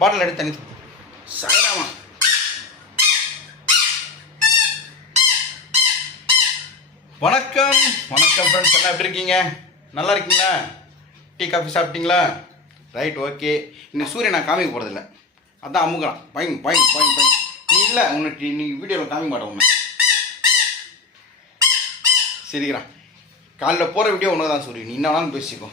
பாட்டில் எடுத்து தண்ணி சாயராமா. வணக்கம். வணக்கம் ஃப்ரெண்ட்ஸ் எல்லாம் எப்படி இருக்கீங்க? நல்லா இருக்கீங்களா? டீ காஃபி சாப்பிட்டீங்களா? Right okay. இன்னைக்கு சூரியன் நான் காமிக்க போகிறதில்ல அதான் அமுக்குறான் பைங் பைங் பைங் பைங் நீ இல்லை உன்னை நீ வீடியோவில் காமிக்க மாட்டேன் உன்னை. சரிக்கிறான். காலைல போகிற வீடியோ ஒன்று தான் சூரியன். நீ என்ன வேணாலும் பேசிக்கோ.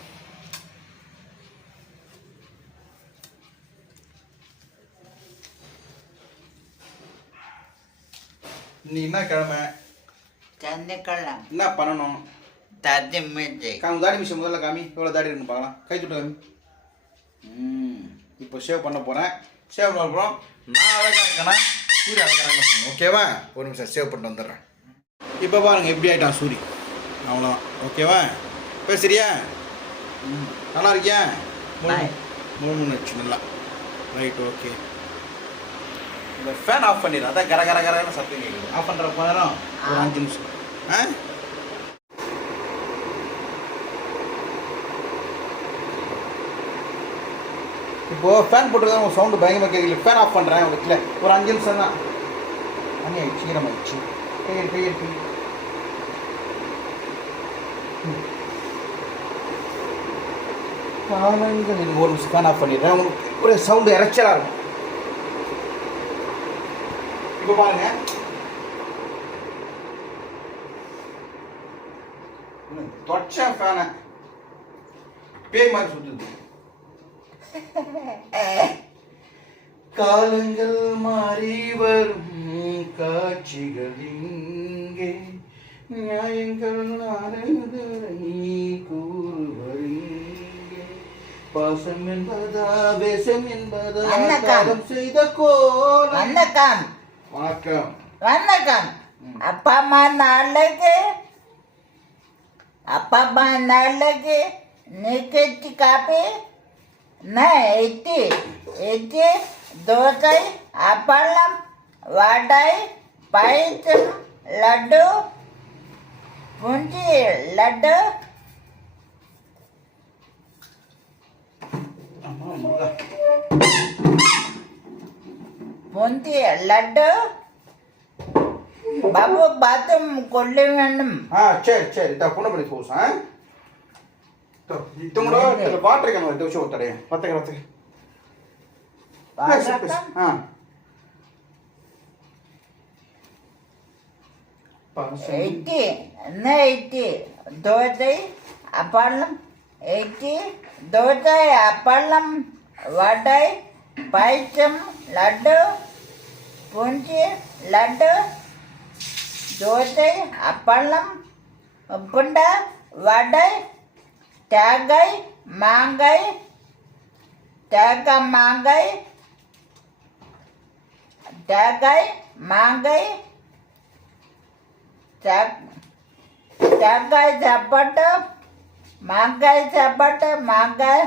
நீ என்ன கிழமை? சந்திக்கலாம் என்ன பண்ணணும்? தத்தி மீது காமி தாடி மிஷன் முதல்ல காமி. எவ்வளோ தாடி இருக்குன்னு பார்க்கலாம். கை சுட்டு காமி. ம். இப்போ ஷேவ் பண்ண போகிறேன் ஷேவ் பண்ண போகிறோம் நான் அழகாக இருக்கேனா? சூரிய அழகாக சொல்லணும் ஓகேவா? ஒரு நிமிஷம் சேவ் பண்ணிட்டு வந்துடுறேன். இப்போ பாருங்க எப்படி ஆயிட்டான் சூரி அவ்வளோதான் ஓகேவா? பேசுறியா? ம். நல்லா இருக்கியா? மூணு. மூணு நல்லா. ரைட் ஓகே இந்த ஃபேன் ஆஃப் பண்ணிடு அதான் கர கர கரன்னு சத்தம் கேட்குது ஆஃப் பண்ணுற நேரம் ஒரு அஞ்சு நிமிஷம். ஆ? இப்போ ஃபேன் போட்டுருக்கா உங்கள் சவுண்டு பயங்கரமாக கேட்கல ஃபேன் ஆஃப் பண்ணுறேன் வைக்கல ஒரு அஞ்சு நிமிஷம் தான். மணி ஆயிடுச்சு ஈரம் ஆயிடுச்சு. பெயர் பெயர் காலங்கள் ஒரு நிமிஷம் ஃபேன் ஆஃப் பண்ணிடுறேன். உங்களுக்கு ஒரு சவுண்டு இறைச்சலாக இருக்கும். இப்போ பாருங்க. தொடச்சா ஃபேனை. பேய் மாதிரி சுற்றுது காலங்கள் மாறி வரும் காட்சிகள் இங்கே. நியாயங்கள் நாடுதலை கூறுவர் இங்கே. பாசம் என்பதா வேஷம் என்பதா. காலம் செய்த கோலம். வணக்கம். வணக்கம். அப்பா அம்மா நாளைக்கு அப்பா அம்மா நாளைக்கு நீ கட்டி காப்பி நான் இட்லி இட்லி தோசை அப்பளம் வடை பயிற்சம் லட்டு புஞ்சி லட்டு. அம்மா புஞ்சி லட்டு. பாபு பாத்ரூம் கொள்ள வேண்டும். ஆ சரி சரி. இந்த புண்ணப்படி பூசா இத்தோட வாட்டர் கேன் வந்து விஷயம் ஒத்தடைய பேசு. பேசு ஆ. இட்லி என்ன இட்லி தோசை அப்பளம். இட்லி தோசை அப்பளம். வடை. பாயசம் லட்டு புஞ்சி லட்டு தோசை அப்பளம் உப்புண்டை வடை தேங்காய் மாங்காய் தேங்காய் மாங்காய் தேங்காய் மாங்காய் தேங்காய் சாப்பாட்டு மாங்காய் சாப்பாட்டு மாங்காய்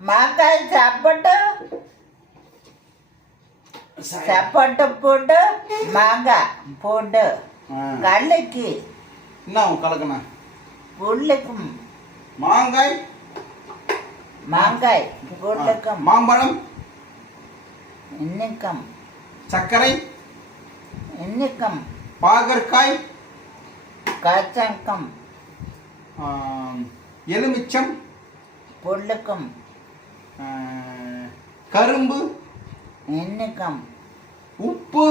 மாங்காய் சாப்பாட்டு சாப்பாட்டு போட்டு மாங்காய் போட்டு கல்லுக்கு என்ன அவன் கலக்கண்ணா புல்லுக்கும் மாங்காய் மாங்காய் புல்லுக்கும் மாம்பழம் இன்னிக்கும் சர்க்கரை இன்னிக்கும் பாகற்காய் கச்சங்கம் ஆம், எலுமிச்சம் புல்லுக்கும் கரும்பு. இன்னிக்கும் உப்பு.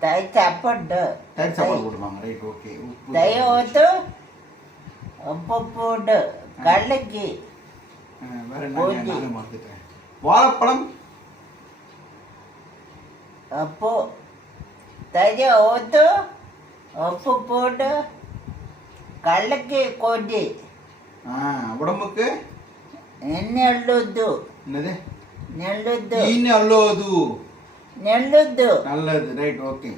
தை சாப்பாடு. தயிர் சாப்பாடு போடுவாங்க ரைட் ஓகே. உப்பு தை ஊத்து உப்பு போட்டு கல்லுக்கு ஆ, வேற என்ன பூந்தி. நானே மறந்துட்டேன் வாழைப்பழம். உப்பு. தைய ஊத்து உப்பு போட்டு கல்லுக்கு கொடி ஆ, உடம்புக்கு? ನೆಲ್ಲುದ್ದು என்னது? ನೆಲ್ಲುದ್ದು ஈன்னு அல்லோது ನೆಲ್ಲುದ್ದು நல்லது ரைட் ஓகே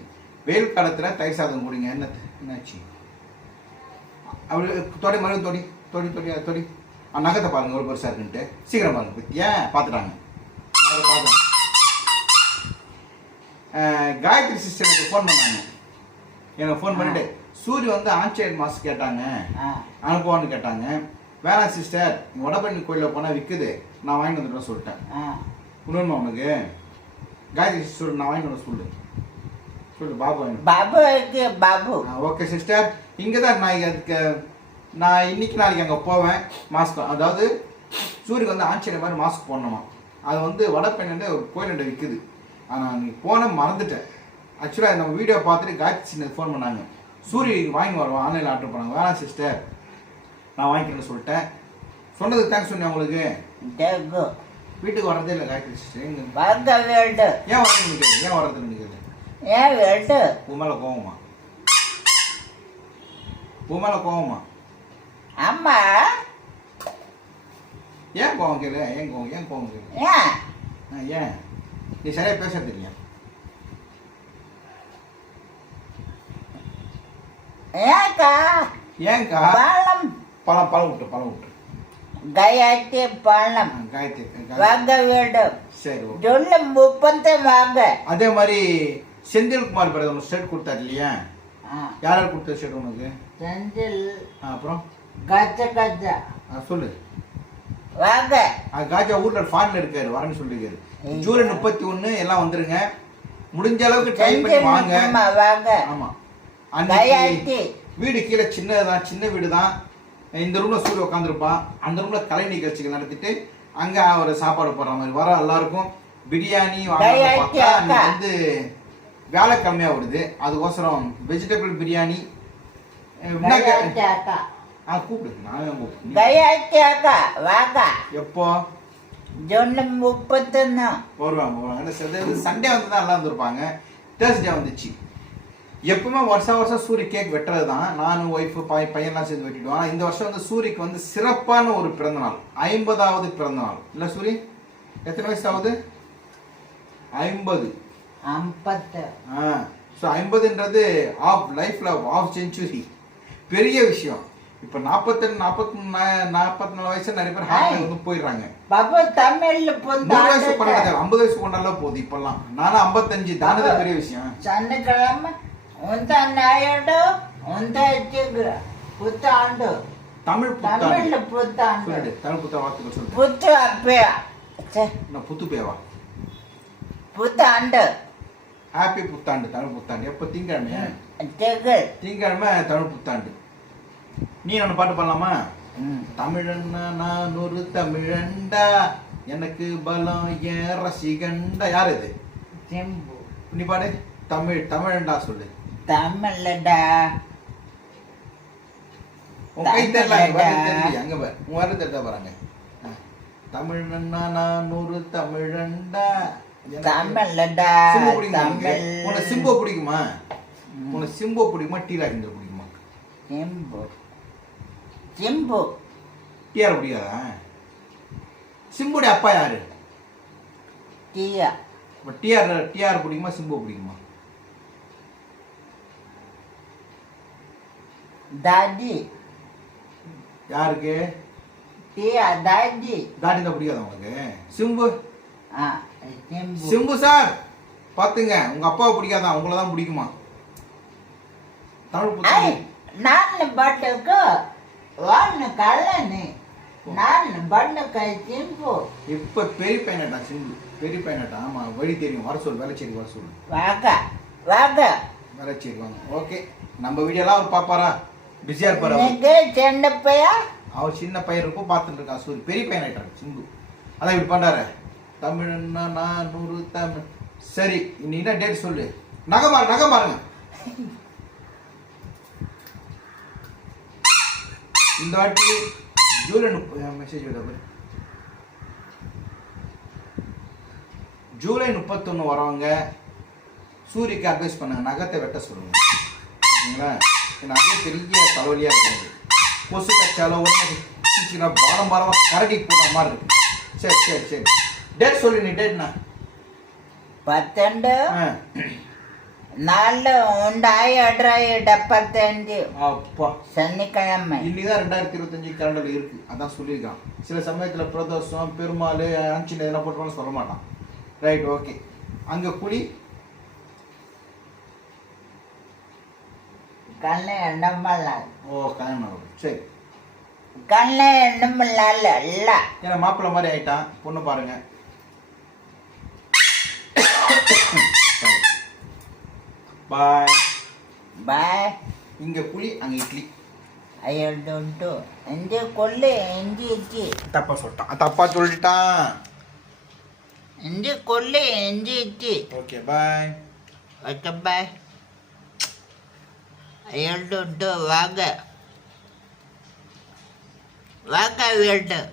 வெயில் காலத்தில் தயிர் சாதம் குடிங்க என்ன என்னாச்சு அவரு தொடி மறுபடியும் தொடி தொடி தொடி தொடி அவன் நகத்தை பாருங்க ஒரு பெருசாக இருக்குன்ட்டு சீக்கிரம் பாருங்க ஏன் பார்த்துட்டாங்க காயத்ரி சிஸ்டருக்கு ஃபோன் பண்ணாங்க எனக்கு ஃபோன் பண்ணிட்டு சூரிய வந்து ஆன்சைட் மாஸ் கேட்டாங்க. அனுப்புவான்னு கேட்டாங்க. வேணாம் சிஸ்டர் வடபழனி கோயிலில் போனால் விற்குது நான் வாங்கிட்டு வந்துட்டேன் சொல்லிட்டேன். இன்னொன்று உனக்கு காயத்ரி சிஸ்டர் நான் வாங்கிட்டு வர சொல்லு. சொல்லு பாபு வாங்கிட்டு பாபுக்கு பாபு ஓகே சிஸ்டர் இங்கே தான் நான் அதுக்கு நான் இன்னைக்கு நாளைக்கு அங்கே போவேன் மாஸ்க் அதாவது சூரியக்கு வந்து ஆஞ்சநேயர் மாதிரி மாஸ்க் போடணுமா? அது வந்து வடபெண்ணு ஒரு கோயில்கிட்ட விற்குது ஆனால் நீ போன மறந்துட்டேன். ஆக்சுவலாக நம்ம வீடியோ பார்த்துட்டு காயத்ரி சின்ன ஃபோன் பண்ணாங்க. சூரியக்கு வாங்கி வருவோம் ஆன்லைனில் ஆர்டர் பண்ணாங்க வேணாம் சிஸ்டர் நான் வாங்கிக்கிறேன்னு சொல்லிட்டேன். சொன்னதுக்கு தேங்க்ஸ் சொன்னேன் உங்களுக்கு. வீட்டுக்கு வரதே இல்லை காயத்ரி சிஸ்டர் எங்க? வாங்க வேண்டு. ஏன் வரதுன்னு நினைக்கிறது ஏன் வரதுன்னு நினைக்கிறது ஏன் வேண்டு? உன் மேலே கோவமா? உன் மேலே கோவமா? அம்மா. ஏன் கோவம் கேளு? ஏன் கோவம்? ஏன் கோவம் கேளு? ஏன்? ஆ, ஏன்? நீ சரியா பேச தெரியும் ஏக்கா ஏன்க்கா பழம் பழம் பழம் விட்டு பழம் விட்டு. கயாட்டி பழம் காயத்ரி வாங்க வேண்டும். சரி சொல்லு முப்பத்து வாங்க. அதே மாதிரி செந்தில்குமார் பிறகு ஒன்று ஷர்ட் கொடுத்தாரு இல்லையா? யார் யார் கொடுத்த ஷர்ட் உனக்கு? செந்தில். அப்புறம்? கச்ச ஆ, சொல்லு. வாங்க. காஜா ஊர்ல ஃபாரின்ல இருக்காரு வரேன்னு சொல்லிருக்காரு. ஜூலை முப்பத்தி ஒன்று எல்லாம் வந்துருங்க. முடிஞ்ச அளவுக்கு ட்ரை பண்ணி செந்தில் வாங்க. வாங்க. ஆமா. அன்னைக்கு வீடு கீழே சின்னதுதான் சின்ன வீடு தான் இந்த ரூம்ல சூரிய உட்காந்துருப்பான் அந்த ரூம்ல கலை நிகழ்ச்சிகள் நடத்திட்டு அங்க ஒரு சாப்பாடு போடுற மாதிரி வர எல்லாருக்கும் பிரியாணி வந்து வியாழக்கிழமையா வருது அதுக்கோசரம் வெஜிடபிள் பிரியாணி ஆ கூப்பிடு. நான் எப்போ? சொல்லு முப்பத்தொன்னு. வருவாங்க வருவாங்க. சண்டே வந்து தான் எல்லாம் வந்திருப்பாங்க. தேர்ஸ்டே வந்துச்சு. எப்பவுமே வருஷம் வருஷம் சூரிய கேக் வெட்டுறது தான் நானும் ஒய்ஃபு பையன்லாம் சேர்ந்து வெட்டிடுவோம். ஆனால் இந்த வருஷம் வந்து சூரிக்கு வந்து சிறப்பான ஒரு பிறந்த நாள் ஐம்பதாவது பிறந்த நாள் இல்லை சூரி? எத்தனை வயசு ஆகுது ஐம்பது. ஐம்பத்து ஆ. ஸோ ஐம்பதுன்றது ஆஃப் லைஃப்பில் ஆஃப் செஞ்சுரி பெரிய விஷயம். இப்போ நாற்பத்தெட்டு நாற்பத்தி நாற்பத்தி நாலு வயசு நிறைய பேர் ஹார்ட் வந்து போயிடுறாங்க. பாபு தமிழ்ல நூறு வயசு புத்தாண்டு கொண்டாட ஐம்பது வயசு கொண்டாடலாம் போகுது இப்பெல்லாம். நானும் ஐம்பத்தஞ்சு தானது பெரிய விஷயம். சனிக்கிழமை உந்த நாயுடு உந்த சிகு புத்தாண்டு. தமிழ் தமிழ்ல புத்தாண்டு. தமிழ் புத்தாண்டு வார்த்தைகள் சொல்லு புத்து அப்பயா? நான் புத்து பேவா புத்தாண்டு. ஹாப்பி புத்தாண்டு தமிழ் புத்தாண்டு. எப்போ திங்கக்கிழமையா திங்கக்கிழமை தமிழ் புத்தாண்டு. நீ நான் பாட்டு பாடலாமா. தமிழன்னா நான் ஒரு தமிழண்டா. எனக்கு பலம் ஏன் ரசிகண்டா யார் இது? நீ பாடு. தமிழ் தமிழண்டா சொல்லு. பாருங்க தமிழன்னா நான் ஒரு பிடிக்குமா உனக்கு? தமிழ் உனக்கு சிம்பு பிடிக்குமா உனக்கு சிம்பு பிடிக்குமா டி ராஜேந்தர் பிடிக்குமா சிம்பு சிம்பு டிஆர் பிடிக்காதா சிம்புடைய அப்பா யாரு டீயா இப்போ டிஆர் டிஆர் பிடிக்குமா சிம்பு பிடிக்குமா தாடி. யாருக்கு? டீ தாடி தாடி. தான் பிடிக்காது உங்களுக்கு? சிம்பு. ஆ சிம்பு. சார் பார்த்துங்க. உங்க அப்பாவை பிடிக்காதான் உங்களை தான் பிடிக்குமா? தமிழ் புத்தகம். நாலு பாட்டுக்கு ஒன்று கல்லணு நாலு பாட்டுக்கு சிம்பு. இப்போ பெரிய பையனட்டா சிம்பு? பெரிய பையனட்டா? ஆமாம் வழி தெரியும். வர சொல் வேலைச்சேரி வர சொல் வாங்க வாங்க. வேலைச்சேரி வாங்க. ஓகே நம்ம வீடியோலாம் அவர் பார்ப்பாரா? பிஸியா இருப்பாரு எனக்கு சின்ன பையன் அவர் சின்ன பையன் இருக்கும் பார்த்துட்டு இருக்கா சூரிய பெரிய பையன் ஆயிட்டாரு சிந்து அதான் இப்படி பண்றாரு. தமிழ்னா நான் நூறு தமிழ். சரி இன்னைக்கு என்ன டேட் சொல்லு. நகை பாரு நகை பாருங்க இந்த வாட்டி ஜூலை முப்பது மெசேஜ் விட ஜூலை முப்பத்தொன்னு வரவங்க சூரியக்கு அட்வைஸ் பண்ணுங்க. நகத்தை வெட்ட சொல்லுங்க. சரிங்களா? ஏன்னா அதே பெரிய தலைவலியாக இருக்குது கொசு கச்சாலோ உடம்பு பாலம் பாலமாக கரடி போட்ட மாதிரி இருக்கு சரி சரி சரி டேட் சொல்லு நீ டேட்ண்ணா ಪತ್ತೊಂದು ஆ ನಾಲ್ಕು ಉಂಡಾಯಿ ಅಡ್ರಾಯಿ ಡಪ್ಪತ್ತಂಜು அப்பா சனிக்கிழமை இன்னைக்கு தான் ரெண்டாயிரத்தி இருபத்தஞ்சு கேலண்டர் இருக்கு அதான் சொல்லியிருக்கான் சில சமயத்தில் பிரதோஷம் பெருமாள் அஞ்சின இதெல்லாம் போட்டுவான்னு சொல்ல மாட்டான் ரைட் ஓகே அங்கே குழி கண்ணு எண்ணமல்ல ஓ கல்யாணம் சரி. கண்ணில் எண்ணுமில்ல இல்ல. ஏன்னா மாப்பிள்ளை மாதிரி ஆயிட்டான் பொண்ணு பாருங்க. பாய் பாய் இங்க புளி அங்க இட்லி. ஐயோ இஞ்சி கொல்லு இஞ்சி இஞ்சி தப்பா சொல்லிட்டான். தப்பா சொல்லிட்டான். இஞ்சி கொல்லு இஞ்சி இஞ்சி ஓகே பாய் ஓகே பாய் ஐயோ வாங்க. வாங்க வேண்டும்.